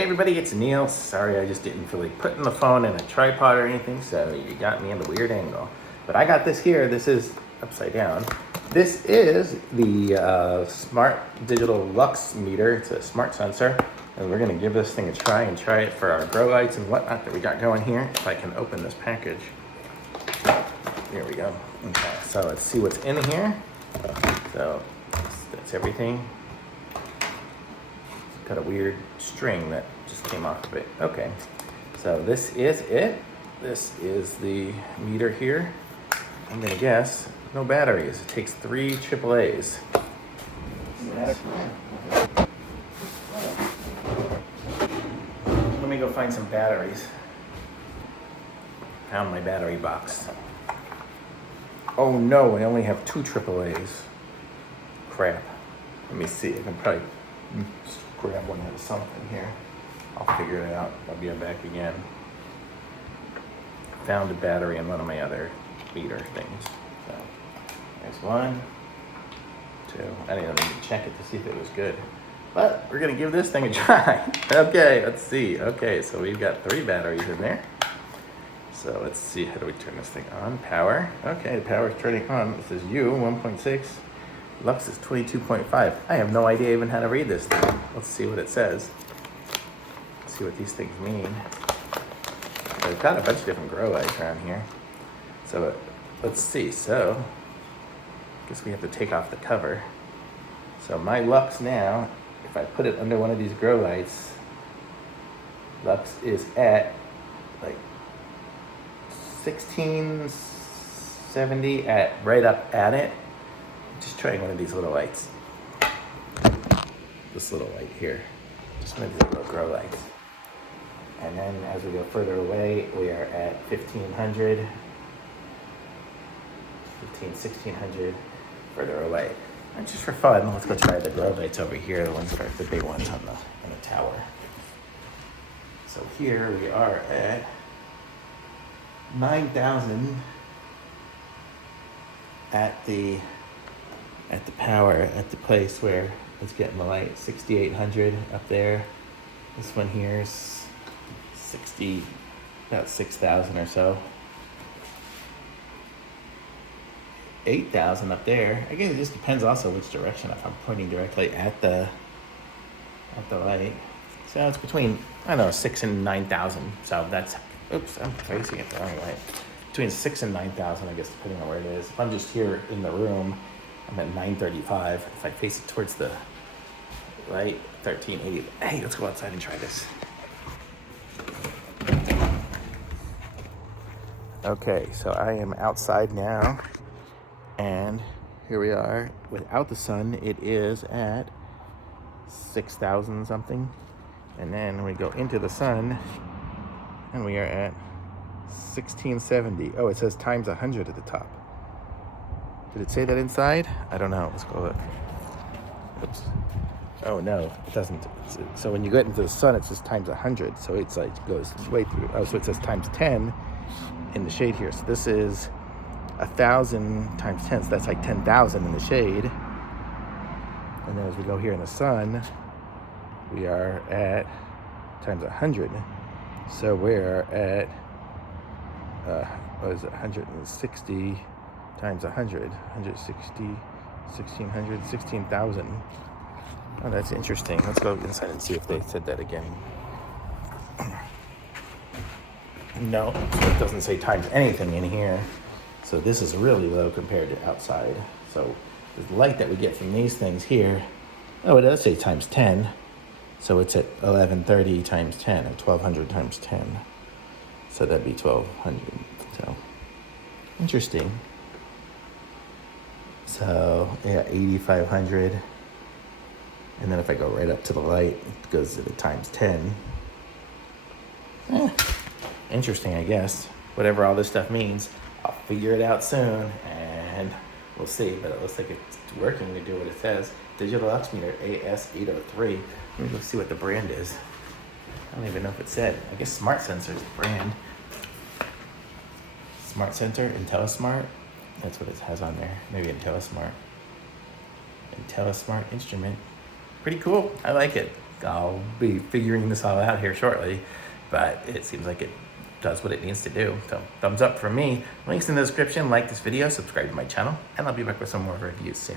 Hey everybody, it's Neil. Sorry I just didn't feel like putting the phone in a tripod or anything, so you got me in the weird angle. But I got this here. This is upside down. This is the smart digital lux meter. It's a smart sensor, and we're gonna give this thing a try and try it for our grow lights and whatnot that we got going here. If I can open this package. Here we go. Okay, so let's see what's in here. So that's everything. Got a weird string that just came off of it. Okay, so this is it. This is the meter here. I'm gonna guess no batteries. It takes 3 AAAs. Let me go find some batteries. Found my battery box. Oh no, I only have 2 AAAs. Crap. Let me see. I can probably grab one out of something here. I'll figure it out. I'll be back again. Found a battery in one of my other meter things. So there's 1, 2. I didn't even check it to see if it was good. But we're gonna give this thing a try. Okay, let's see. Okay, so we've got 3 batteries in there. So let's see, how do we turn this thing on? Power. Okay, the power's turning on. This is U 1.6. Lux is 22.5. I have no idea even how to read this thing. Let's see what it says. Let's see what these things mean. I've got a bunch of different grow lights around here. So let's see. So I guess we have to take off the cover. So my Lux now, if I put it under one of these grow lights, Lux is at like 1670 at right up at it. Just trying one of these little lights. This little light here. Just one of these little grow lights. And then as we go further away, we are at 1500, 1600 further away. And just for fun, let's go try the grow lights over here, the ones that are the big ones on the tower. So here we are at 9,000 at the power at the place where it's getting the light. 6,800 up there. This one here is about 6,000 or so. 8,000 up there. Again, it just depends also which direction. If I'm pointing directly at the light, so it's between 6 and 9,000. So that's oops, I'm facing it the wrong way. Between 6 and 9,000, I guess, depending on where it is. If I'm just here in the room, I'm at 935. If I face it towards the light, 1380. Hey, let's go outside and try this. Okay, so I am outside now, and here we are. Without the sun, it is at 6,000 something. And then we go into the sun, and we are at 1670. Oh, it says times 100 at the top. Did it say that inside? I don't know. Let's go look. Oops. Oh no, it doesn't. So when you get into the sun, it says times 100. So it's like goes way through. Oh, so it says times 10 in the shade here. So this is 1,000 times 10. So that's like 10,000 in the shade. And then as we go here in the sun, we are at times 100. So we're at what is it? 160 times 100, 160, 1,600, 16,000. Oh, that's interesting. Let's go inside and see if they said that again. No, so it doesn't say times anything in here. So this is really low compared to outside. So the light that we get from these things here, oh, it does say times 10. So it's at 1130 times 10, or 1,200 times 10. So that'd be 1,200. So interesting. So yeah, 8,500. And then if I go right up to the light, it goes to the times 10. Interesting, I guess. Whatever all this stuff means, I'll figure it out soon, and we'll see. But it looks like it's working to do what it says. Digital Lux Meter AS803. Let me go see what the brand is. I don't even know if it said. I guess Smart Sensor is the brand. Smart Sensor, IntelliSmart. That's what it has on there. Maybe IntelliSmart. IntelliSmart instrument. Pretty cool. I like it. I'll be figuring this all out here shortly, but it seems like it does what it needs to do. So thumbs up from me. Links in the description. Like this video, subscribe to my channel, and I'll be back with some more reviews soon.